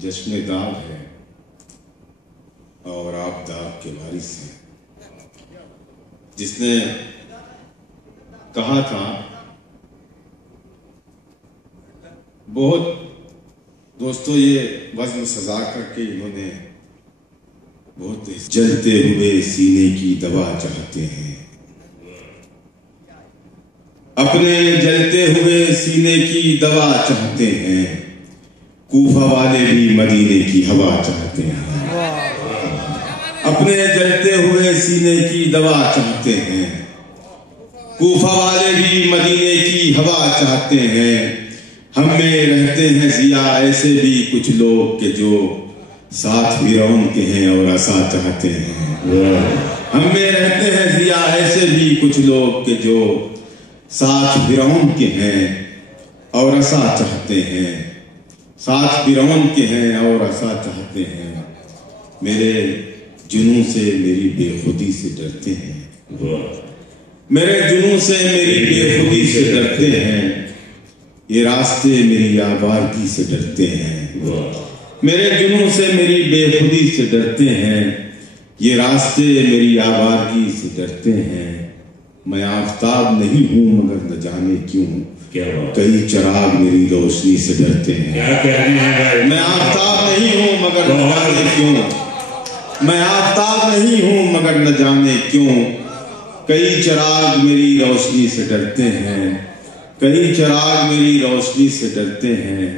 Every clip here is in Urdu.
جشن داغ ہے اور آپ داغ کے وارث ہیں. جس نے کہا تھا بہت دوستوں یہ وزن سزا کر کے انہوں نے بہت جلتے ہوئے سینے کی دوا چاہتے ہیں. اپنے جلتے ہوئے سینے کی دوا چاہتے ہیں. کوفہ والے بھی مدینے کی ہوا چاہتے ہیں. اپنے جلتے ہوئے سینے کی دوا چاہتے ہیں. کوفہ والے بھی مدینے کی ہوا چاہتے ہیں. ہم میں رہتے ہیں ضیاء ایسے بھی کچھ لوگ کہ جو ساتھ فرعون کے ہیں اور عصا چاہتے ہیں. ہم میں رہتے ہیں ضیاء ایسے بھی کچھ لوگ کہ جو ساتھ فرعون کے ہیں اور عصا چاہتے ہیں. ساتھ فرعون کے ہیں اور عصا چاہتے ہیں. میرے جنوں سے میری بے خودی سے ڈرتے ہیں. میرے جنوں سے میری بے خودی سے ڈرتے ہیں. یہ راستے میری آوارگی سے ڈرتے ہیں. میرے جنوں سے میری بے خودی سے ڈرتے ہیں. یہ راستے میری آوارگی سے ڈرتے ہیں. میں آفتاب نہیں ہوں مگر نہ جانے کیوں کئی چراغ میری روشنی سے ڈرتے ہیں. میں آفتاب نہیں ہوں مگر نہ جانے کیوں. میں آفتاب نہیں ہوں مگر نہ جانے کیوں کئی چراغ میری روشنی سے ڈرتے ہیں. کئی چراغ میری روشنی سے ڈرتے ہیں.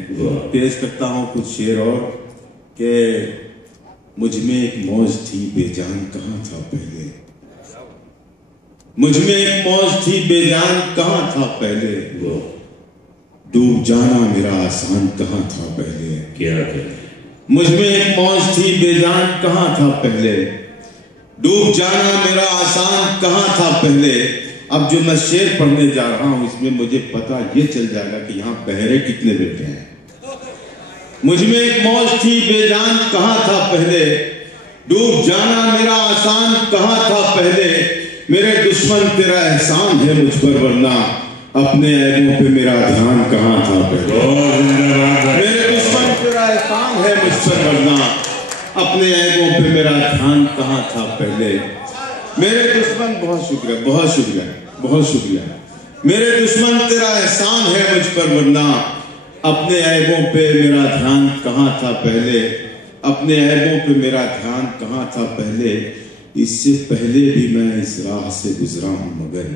پیش کرتا ہوں کچھ شعر اور کہ مجھ میں ایک موج تھی بے جان کہاں تھا پہلے. مجھ میں ایک موج تھی بے جان کہاں تھا پہلے. ڈوب جانا میرا آسان کہاں تھا پہلے. مجھ میں ایک موج تھی بے جان کہاں تھا پہلے. ڈوب جانا میرا آسان کہاں تھا پہلے. اب جو میں شعر پڑھنے جا رہا ہوں اس میں مجھے پتا یہ چل جائے گا کہ یہاں بہرے کتنے بیٹھے ہیں. مجھ میں ایک موج تھی بے جان کہاں تھا پہلے. ڈوب جانا میرا آسان کہاں تھا پہلے. میرے دشمن تیرا احسان ہے مجھ پر ورنہ اپنے عیبوں پہ میرا دھیان کہاں تھا پہلے. میرے دشمن تیرا احسان ہے مجھ پر ورنہ اپنے عیبوں پہ میرا دھیان کہاں تھا پہلے. میرے دشمن بہت شکریہ بہت شکریہ بہت شکریہ. میرے دشمن تیرا احسان ہے مجھ پر ورنہ اپنے عیبوں پہ میرا دھیان کہاں تھا پہلے. اپنے عیبوں پہ میرا دھیان کہاں تھا پہلے. اس سے پہلے بھی میں اس راہ سے گزرا ہوں مگر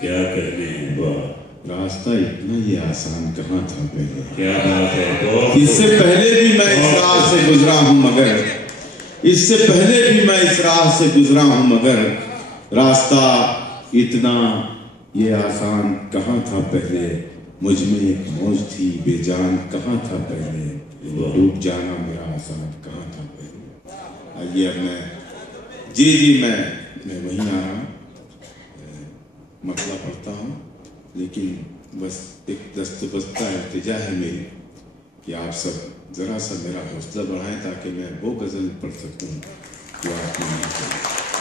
کیا کہنے ہیں راستہ اتنا ہی آسان کہاں تھا پہلے. کیا بات ہے. اس سے پہلے بھی میں اس راہ سے گزرا ہوں مگر اس سے پہلے بھی میں اس راہ سے گزرا ہوں مگر راستہ اتنا یہ آسان کہاں تھا پہلے. مجھ میں ایک موج تھی بے جان کہاں تھا پہلے. ڈوب جانا میرا آسان کہاں تھا پہلے. آئیے اب میں میں وہیں آ رہا مسئلہ پڑھتا ہوں لیکن بس ایک دستبستہ التجا ہے میری کہ آپ سب ذرا سا میرا حوصلہ بڑھائیں تاکہ میں وہ غزل پڑھ سکوں جو آپ نے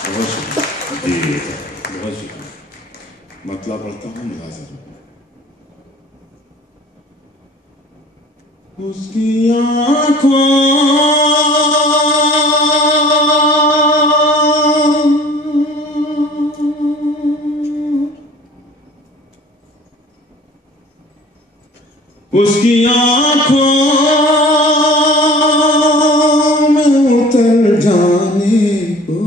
بہت شکریہ بہت شکریہ. مطلب پڑھتا ہوں ملازم. اس کی آنکھوں اس کی آنکھوں میں اتر جانے کو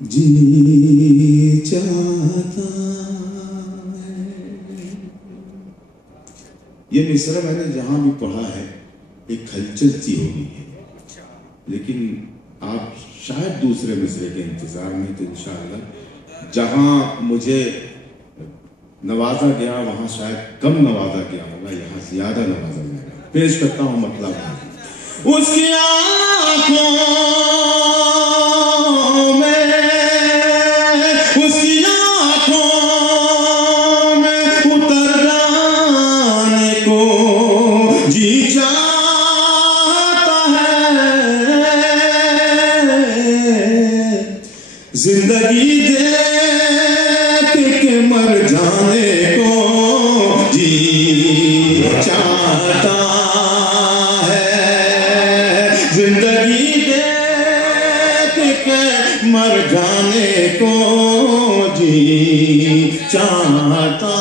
جی چاہتا ہے. یہ مصرع میں نے جہاں بھی پڑھا ہے ایک ہلچل سی ہو گئی ہے لیکن آپ شاید دوسرے مصرع کے انتظار میں تو انشاءاللہ جہاں مجھے نوازا گیا وہاں شاید کم نوازا گیا ہوگا یہاں زیادہ نوازا گیا. پیش کرتا ہوں مطلب. اس کی آنکھوں میں اس کی آنکھوں میں اتر جانے کو جی چاہتا ہے. زندگی دیکھ کے مر جانے کو جی چاہتا کو جی چاہتا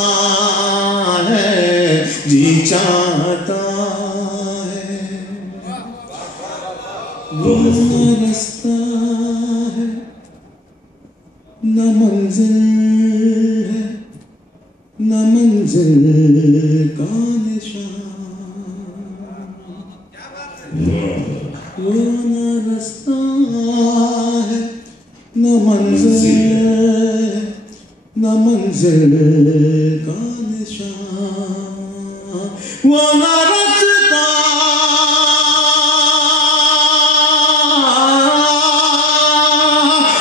ہے، جی چاہتا ہے، وہ نہ رستہ ہے نہ منزل ہے، نہ منزل کا نشان، وہ نہ رستہ ہے نہ منزل ہے، نہ منزل کا نشان، وہ نہ رستہ،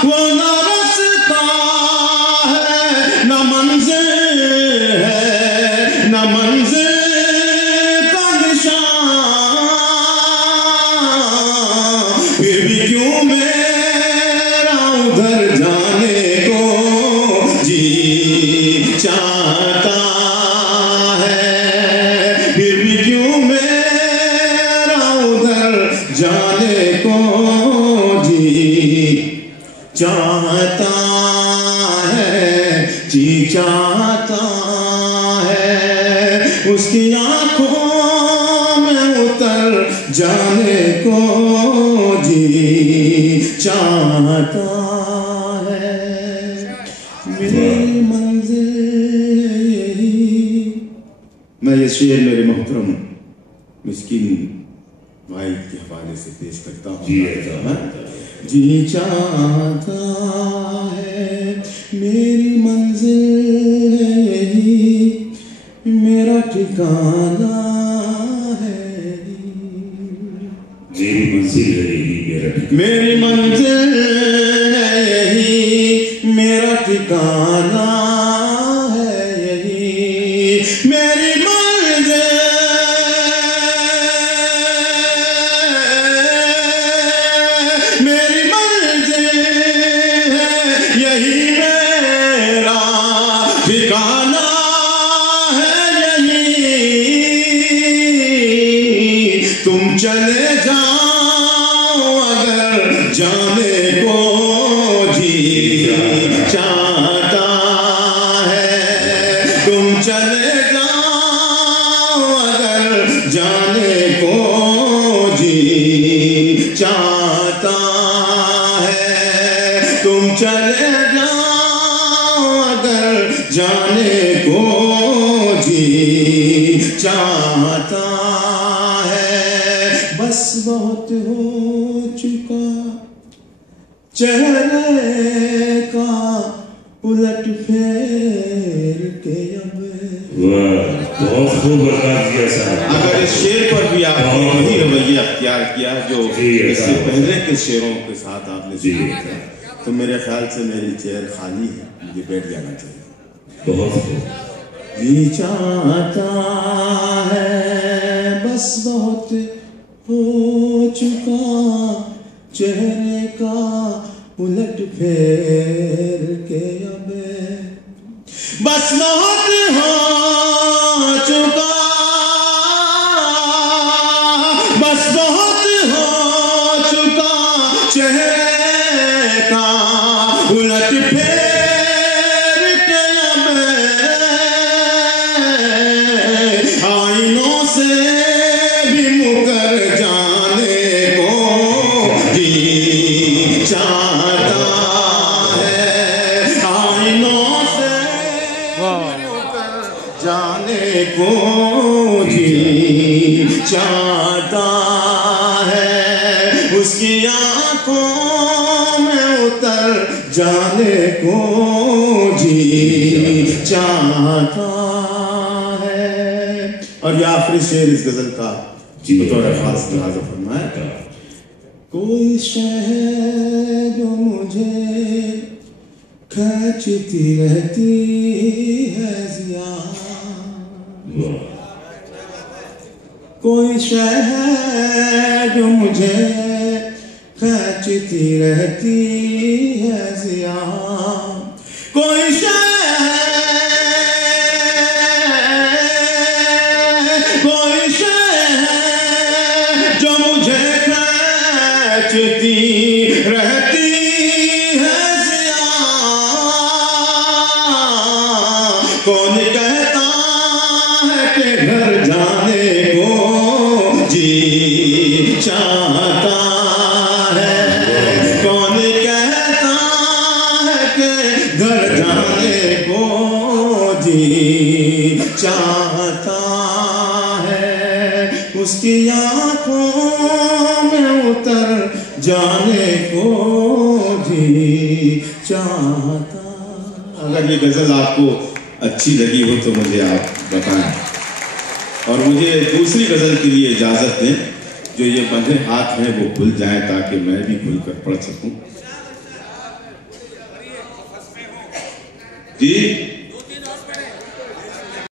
وہ نہ رستہ ہے نہ منزل ہے، نہ منزل کا نشان، پھر بھی کیوں میرا ادھر جانے کو جی چاہتا ہے، پھر بھی کیوں میرا ادھر جانے کو جی چاہتا ہے، جی چاہتا ہے، اس کی آنکھوں میں اتر جانے کو جی چاہتا ہے، میری منزل یہی۔ میں یہ شعر میرے محترم مسکین بھائی کے حوالے سے پیش کرتا ہوں۔ جی چاہتا ہے، میری منزل یہی، میرا ٹھکانہ ہے، میری منزل یہی، میری منزل یہی، میرا ٹھکانہ ہے یہی، میری منزل، میری منزل ہے یہی، میرا ٹھکانہ ہے یہی، تم چلے جاؤ اگر جانے کو جی چاہتا ہے، تم چلے جاؤ اگر جانے کو جی چاہتا ہے، تم چلے جاؤ اگر جانے کو جی چاہتا ہے، بس بہت ہو چکا چہرے کا الٹ پھیر کے اب۔ بہت خوب بتا دیا صاحب۔ اگر اس شعر پر بھی آپ نے وہی رویہ اختیار کیا جو اس سے پہلے کے شعروں کے ساتھ آپ نے سنا تھا، تو میرے خیال سے میری چیئر خالی ہے، مجھے بیٹھ جانا چاہیے۔ بہت خوب۔ جی چاہتا ہے، بس بہت ہو چکا چہرے کا الٹ پھیر کے اب، بس بہت ہو چکا، بس بہت ہو چکا چہرے کا الٹ پھیر کے اب، آئینوں سے بھی مکر جانے کو جی چاہتا ہے، آئینوں سے مکر جانے کو جی چاہتا ہے، اس کی آنکھوں میں اتر جانے کو جی چاہتا ہے۔ اور یہ آخری شعر اس غزل کا بطور خاص لحاظ فرمایا، کوئی شے ہے جو مجھے کھینچتی رہتی ہے ضیا، کوئی شے ہے جو مجھے کھینچتی رہتی ہے ضیا، کوئی شے جو مجھے کھینچتی رہتی ہے ضیا، چاہتا ہے اس کی آنکھوں میں اتر جانے کو جی چاہتا. اگر یہ غزل آپ کو اچھی لگی ہو تو مجھے آپ بتائیں اور مجھے دوسری غزل کے لیے اجازت دیں. جو یہ بندھے ہاتھ ہیں وہ کھل جائیں تاکہ میں بھی کھل کر پڑھ سکوں. جی